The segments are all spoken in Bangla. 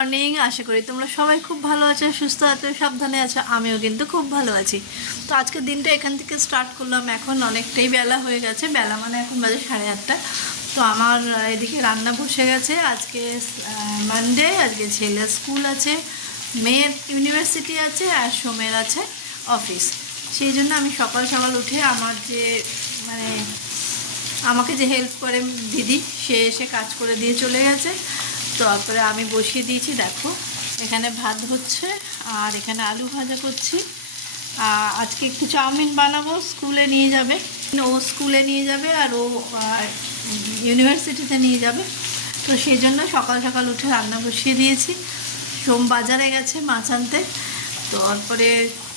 মর্নিং, আশা করি তোমরা সবাই খুব ভালো আছো, সুস্থ আছো, সাবধানে আছো। আমিও কিন্তু খুব ভালো আছি। তো আজকের দিনটা এখান থেকে স্টার্ট করলাম। এখন অনেকটাই বেলা হয়ে গেছে, বেলা মানে এখন বাজে 8:30। তো আমার এদিকে রান্না বসে গেছে। আজকে মানডে, আজকে ছেলের স্কুল আছে, মেয়ের ইউনিভার্সিটি আছে, আর সোমের আছে অফিস। সেই জন্য আমি সকাল সকাল উঠে আমার যে মানে আমাকে যে হেল্প করে দিদি, সে এসে কাজ করে দিয়ে চলে গেছে। তারপরে আমি বসিয়ে দিয়েছি, দেখো এখানে ভাত হচ্ছে আর এখানে আলু ভাজা করছি। আজকে একটু চাউমিন বানাবো, স্কুলে নিয়ে যাবে। ও স্কুলে নিয়ে যাবে আর ও ইউনিভার্সিটিতে নিয়ে যাবে। তো সেই জন্য সকাল সকাল উঠে রান্না বসিয়ে দিয়েছি। সোম বাজারে গেছে মাছ আনতে। তো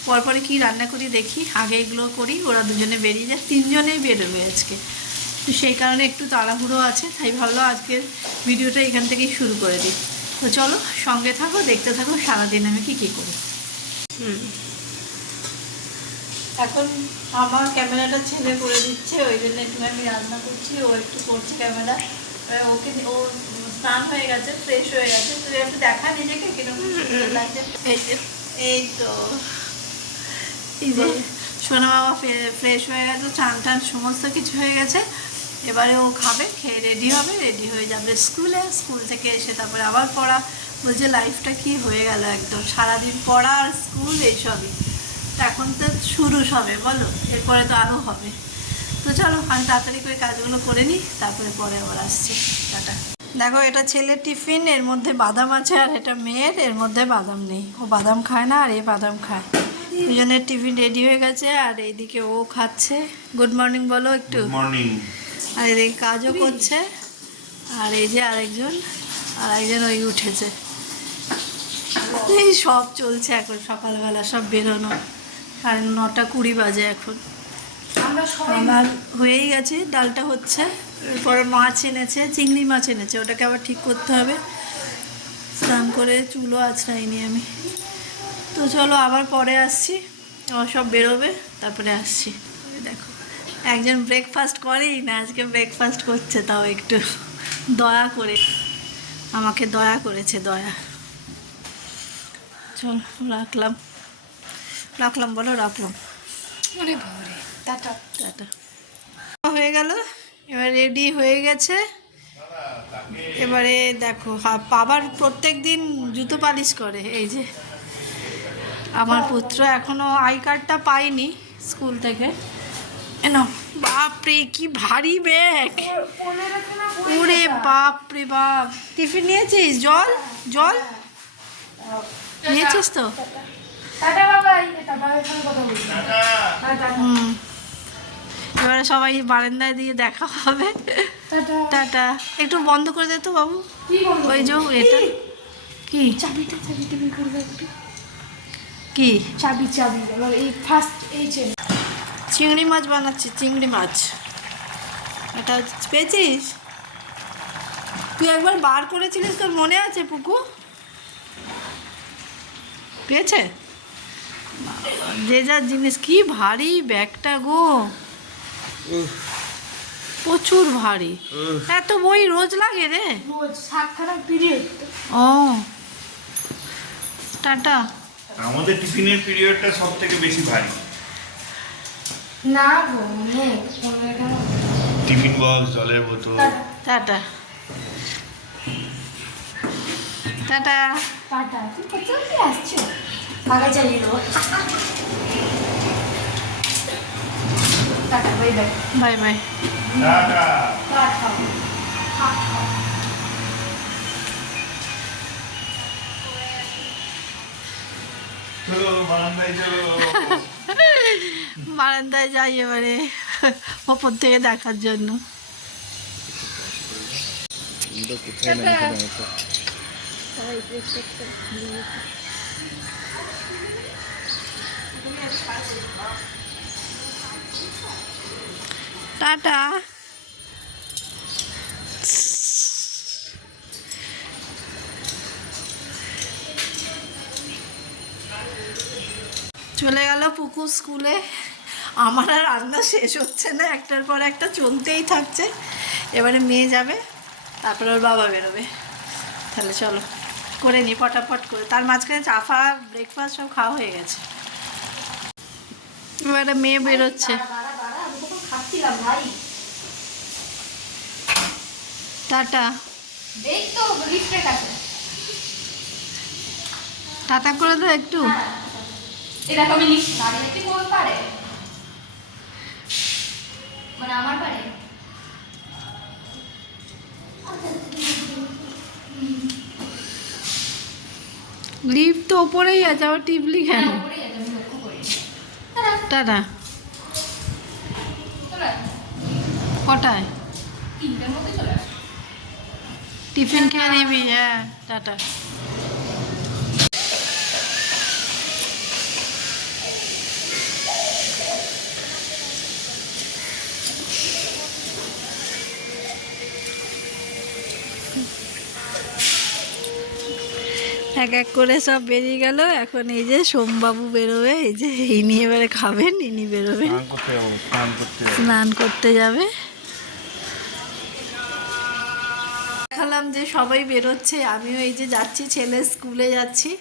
পরপরে কী রান্না করি দেখি, আগে এগুলো করি, ওরা দুজনে বেরিয়ে যায়, তিনজনেই বেরোবে আজকে। তো সেই কারণে একটু তাড়াহুড়ো আছে, তাই ভাবলো আজকের ভিডিওটা এখান থেকেই শুরু করে দিই। তো চলো সঙ্গে থাকো, দেখতে থাকো সারাদিন আমি কী করি। এখন আমার ক্যামেরাটা ছেলে করে দিচ্ছে, ওই জন্য একটু আমি রান্না করছি, ও একটু করছে ক্যামেরা। ওকে ও স্নান হয়ে গেছে, ফ্রেশ হয়ে গেছে। তো একটু দেখা নিজেকে কিরকম লাগছে। এই তো এই যে সোনা বাবা ফ্রেশ হয়ে গেছে, চান টান সমস্ত কিছু হয়ে গেছে। এবারে ও খাবে, খেয়ে রেডি হবে, রেডি হয়ে যাবে স্কুলে। স্কুল থেকে এসে তারপরে আবার পড়া। বলছে লাইফটা কি হয়ে গেল একদম, সারাদিন পড়া আর স্কুল এইসবই। এখন তো শুরু হবে, বলো এরপরে তো আরও হবে। তো চলো আমি তাড়াতাড়ি করে কাজগুলো করে নিই, তারপরে পরে আবার আসছি। টাটা। দেখো এটা ছেলের টিফিন, এর মধ্যে বাদাম আছে, আর এটা মেয়ের, এর মধ্যে বাদাম নেই। ও বাদাম খায় না আর এ বাদাম খায়। দুজনের টিফিন রেডি হয়ে গেছে, আর এইদিকে ও খাচ্ছে। গুড মর্নিং বলো একটু। Good morning. আর এদিকে কাজও করছে। আর এই যে আরেকজন ওই উঠেছে। এই সব চলছে এখন সকালবেলা, সব বেরোনো। আর 9:20 বাজে এখন। আমার হয়েই গেছে, ডালটা হচ্ছে। এরপরে মাছ এনেছে, চিংড়ি মাছ এনেছে, ওটাকে আবার ঠিক করতে হবে। স্নান করে চুলও আঁচড়াইনি আমি। তো চলো আবার পরে আসছি, ও সব বেরোবে তারপরে আসছি। দেখো একজন ব্রেকফাস্ট করেই না, আজকে ব্রেকফাস্ট করছে, তাও একটু দয়া করে, আমাকে দয়া করেছে, দয়া। চল রাখলাম বলো, রাখলাম। Tata tata. হয়ে গেল, এবার রেডি হয়ে গেছে। এবারে দেখো বাবার প্রত্যেক দিন জুতো পালিশ করে। এই যে আমার পুত্র এখনো আই কার্ডটা পাইনি স্কুল থেকে। বাপরে কি ভারী ব্যাগ, ওরে বাপরে বাপ। টিফিন নিয়েছিস? জল জল নিয়েছিস তো? এবারে সবাই বারান্দায় দিয়ে দেখা হবে। টাটা। একটু বন্ধ করে দে তো বাবু, ওই যে এটা কি চাবিটা বের করবে একটু। কি চাবি এই ফার্স্ট এই যে চিংড়ি মাছ বানাচ্ছি, চিংড়ি মাছ। এটা পেয়েছিস তুই? একবার বার করেছিলিস, তোর মনে আছে পুকু? পেয়েছে? যে যা জিনিস, কি ভারী ব্যাগটা গো, প্রচুর ভারী। এত বই রোজ লাগে রে? রোজ 7খানা পিরিয়ড। ও টাটা। আমাদের টিফিনের পিরিয়ডটা সব থেকে বেশি ভারী। না গো, টিফিন বক্স, জলের বোতল। Tata tata. টাটা। তুই কোথায় আসছো? আগে চালিয়ে দেবো। Tata, bye bye. Bye bye. Tata. Tata. চলো বারান্দায় চলো। বারান্দায় যাই এবারে ওপর থেকে দেখার জন্য। টাটা। চলে গেল পুকু স্কুলে। আমার আর রান্না শেষ হচ্ছে না, একটার পর একটা চলতেই থাকছে। এবারে মেয়ে যাবে, তারপরে ওর বাবা বেরোবে। তাহলে চলো করে নিই ফটাফট করে, তার মাঝখানে চাফা ব্রেকফাস্ট সব খাওয়া হয়ে গেছে। এবার একটা মেয়ে বেরোচ্ছে। আমি কখন খাচ্ছিলাম ভাই। টাটা এই তো লিফটের কাছে। টাটা করে দাও একটু। এটা আমি লিফট দাঁড়িয়ে কি কোন পারে, মানে আমার পারে। লিফট তো ওপরেই আছে, আবার টিপলি কেন? টাটা। কটায়? টিফিন খেয়ে নিবি? হ্যাঁ টাটা। এক এক করে সব বেরিয়ে গেল। এখন এই যে সোমবাবু বেরোবে, এই যে ইনি এবারে খাবেন, ইনি বেরোবেন স্নান করতে যাবে। দেখালাম যে সবাই বেরোচ্ছে, আমিও এই যে যাচ্ছি, ছেলে স্কুলে যাচ্ছি।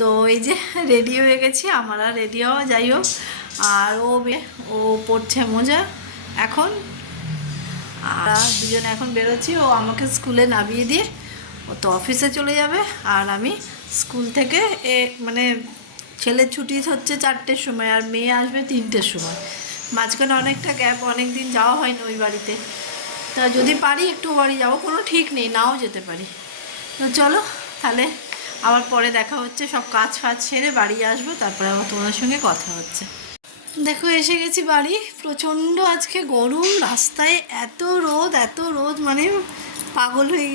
তো এই যে রেডি হয়ে গেছি, আমার আর রেডি হওয়া যাই হোক। আর ও পড়ছে মোজা এখন, আর দুজনে এখন বেরোচ্ছি। ও আমাকে স্কুলে নামিয়ে দিয়ে ও তো অফিসে চলে যাবে, আর আমি স্কুল থেকে মানে ছেলের ছুটি হচ্ছে 4টের সময়, আর মেয়ে আসবে 3টের সময়। মাঝখানে অনেকটা গ্যাপ, অনেক দিন যাওয়া হয়নি ওই বাড়িতে। তা যদি পারি একটু বাড়ি যাবো, কোনো ঠিক নেই, নাও যেতে পারি। তো চলো তাহলে আবার পরে দেখা হচ্ছে, সব কাজ ফাজ সেরে বাড়ি আসবো, তারপরে আবার তোমাদের সঙ্গে কথা হচ্ছে। দেখো এসে গেছি বাড়ি। প্রচণ্ড আজকে গরম, রাস্তায় এত রোদ, মানে পাগল হয়ে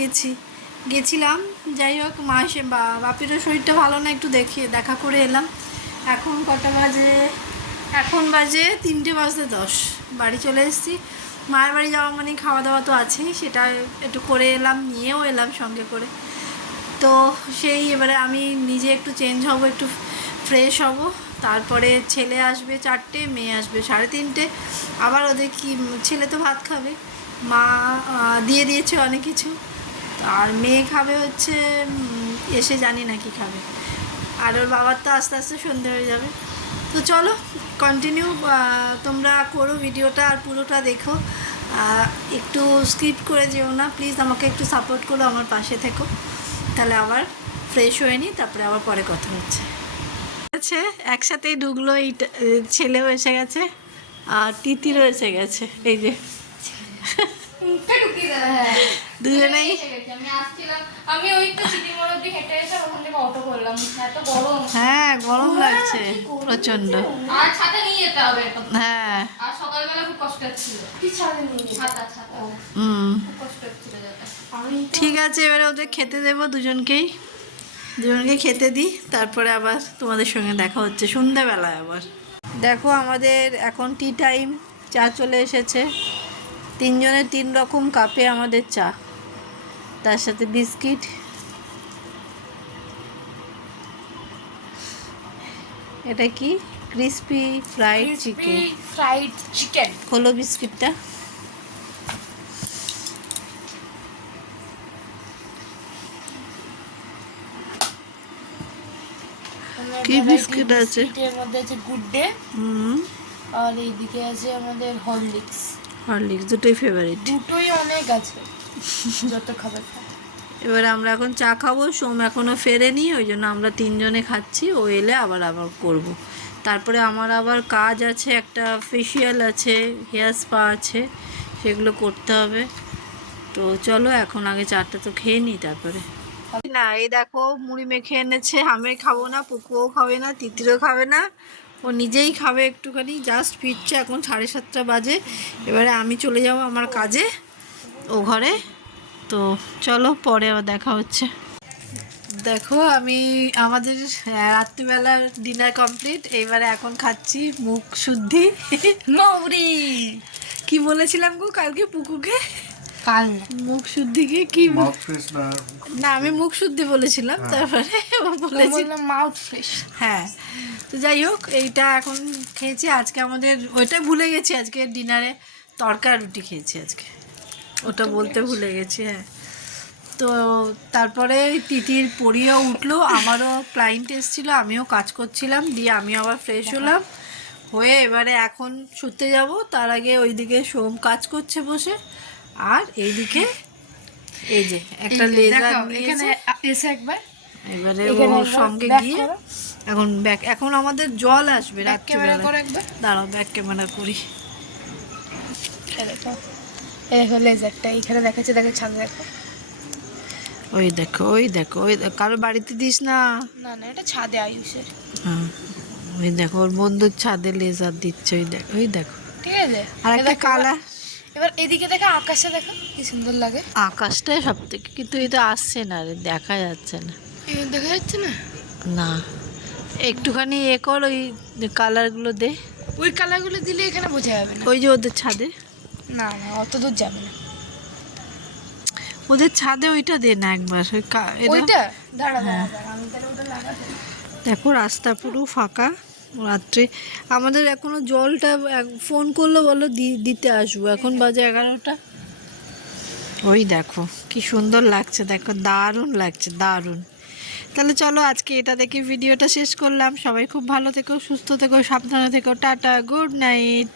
গেছিলাম। যাই হোক, মা এসে বাপিরও শরীরটা ভালো না, একটু দেখা করে এলাম। এখন কটা বাজে? এখন বাজে 3:10 বাড়ি চলে এসেছি। মায়ের বাড়ি যাওয়া মানে খাওয়া দাওয়া তো আছেই, সেটা একটু করে এলাম, নিয়েও এলাম সঙ্গে করে। তো সেই এবারে আমি নিজে একটু চেঞ্জ হব, একটু ফ্রেশ হব, তারপরে ছেলে আসবে 4টে, মেয়ে আসবে 3:30। আবার ওদের কি, ছেলে তো ভাত খাবে, মা দিয়ে দিয়েছে অনেক কিছু, আর মেয়ে খাবে হচ্ছে এসে জানি না কি খাবে, আর ওর বাবার তো আস্তে আস্তে সন্ধে হয়ে যাবে। তো চলো কন্টিনিউ তোমরা করো ভিডিওটা, আর পুরোটা দেখো, একটু স্কিপ করে যেও না প্লিজ, আমাকে একটু সাপোর্ট করো, আমার পাশে থেকো, তাহলে আবার ফ্রেশ হয়ে নিই, তারপরে আবার পরে কথা হচ্ছে। আছে একসাথেই ঢুকলো, এই ছেলেও এসে গেছে আর তিতিরও এসে গেছে, এই যে দুজনেই। আমি ওই তো সিটিমোড় অব্দি হেঁটে এসে ওখান থেকে অটো করলাম, এত গরম। হ্যাঁ গরম লাগছে প্রচন্ড। আর ছাতা নিয়ে যেতে হবে। হ্যাঁ আর সকালবেলা খুব কষ্ট হচ্ছিল। কি ছাতা নিয়ে? ছাতা খুব কষ্ট হচ্ছিল যেতে। ঠিক আছে, এবারে ওদের খেতে দেবো, দুজনকে খেতে দিই, তারপরে আবার তোমাদের সঙ্গে দেখা হচ্ছে সন্ধ্যাবেলায় আবার। দেখো আমাদের এখন টি টাইম, চা চলে এসেছে, 3 জনের 3 রকম কাপে আমাদের চা, তার সাথে বিস্কিট। এটা কি? Crispy fried chicken. খোলো বিস্কিটটা। কি বিস্কিট আছে? এর মধ্যে আছে গুড ডে, আর এইদিকে আছে আমাদের হরলিক্স। দুটোই ফেভারিট, দুটোই অনেক আছে, যত খাবার খায়। এবার আমরা এখন চা খাবো, সোম এখনো ফেরেনি, ওই জন্য আমরা 3 জনে খাচ্ছি, ও এলে আবার করব। তারপরে আমার আবার কাজ আছে, একটা ফেসিয়াল আছে, হেয়ার স্পা আছে, সেগুলো করতে হবে। তো চলো এখন আগে চাটা তো খেয়ে নিই, তারপরে না। এই দেখো মুড়ি মেখে এনেছে, আমি খাবো না, পুকুও খাবে না, তিতিরও খাবে না, ও নিজেই খাবে একটুখানি, জাস্ট ফিরছে, এখন 7:30 বাজে। এবারে আমি চলে যাব আমার কাজে, ও ঘরে। তো চলো পরে আবার দেখা হচ্ছে। দেখো আমাদের রাত্রিবেলার ডিনার কমপ্লিট, এইবারে এখন খাচ্ছি মুখ শুদ্ধি মৌরি। কি বলেছিলাম গো কালকে পুকুকে? কাল মুখ শুদ্ধিকে কি? মাউথ ফ্রেশ না আমি মুখ শুদ্ধি বলেছিলাম, তারপরে ও বলেছিল মাউথ ফ্রেশ। হ্যাঁ, তো যাই হোক এইটা এখন খেয়েছি। আজকে আমাদের ওইটা ভুলে গেছি, আজকে ডিনারে তড়কা রুটি খেয়েছি আজকে, ওটা বলতে ভুলে গেছি। হ্যাঁ, তো তারপরে তিতির পড়িয়েও উঠলো, আমারও ক্লায়েন্ট এসেছিলো, আমিও কাজ করছিলাম, দিয়ে আমিও আবার ফ্রেশ হলাম হয়ে এবারে এখন শুতে যাব। তার আগে ওইদিকে সোম কাজ করছে বসে, আর এইদিকে এই যে একটা লেজার এখানে নিয়েছে। এসে একবার এবারে এখানে ওর একবার সঙ্গে back গিয়ে করো। এখন আমাদের জল আসবে ক্যামেরা রাত্রিবেলা। করো একবার। দাঁড়াও ব্যাক ক্যামেরা করি। এই দেখো, এই দেখো লেজারটা এখানে দেখাচ্ছে, দেখো ছাদে দেখো। ওই দেখো ওই দেখো ওই দেখো, কারো বাড়িতে দিস না। না না, এটা ছাদে আয়ুষের। হ্যাঁ, ওই দেখো ওর বন্ধুর ছাদে লেজার দিচ্ছে, ওই দেখো ওই দেখো। ঠিক আছে, আর একটা দেখো, কালার। এবার এদিকে দেখো, আকাশে দেখো কি সুন্দর লাগে। আকাশটাই সব থেকে, কিন্তু এটা আসছে না রে, দেখা যাচ্ছে না। এই দেখা যাচ্ছে না, না, একটুখানি এ কর, ওই কালারগুলো দে। ওই কালারগুলো দিলে এখানে বোঝা যাবে না। ওই যে ওদের ছাদে, না না, অত দূর যাবে না। ওদের ছাদে ওইটা দে না একবার। ওইটা দাঁড়া দাঁড়া দাঁড়া, আমি তাহলে ওটা লাগাতে। দেখো রাস্তা পুরো ফাঁকা রাত্রে। আমাদের এখনো জলটা ফোন করলো, বলো দিতে আসবো, এখন বাজে 11টা। ওই দেখো কি সুন্দর লাগছে, দেখো দারুণ লাগছে, দারুণ। তাহলে চলো আজকে এটা দেখে ভিডিওটা শেষ করলাম। সবাই খুব ভালো থেকো, সুস্থ থেকো, সাবধানে থেকো, টাটা, গুড নাইট।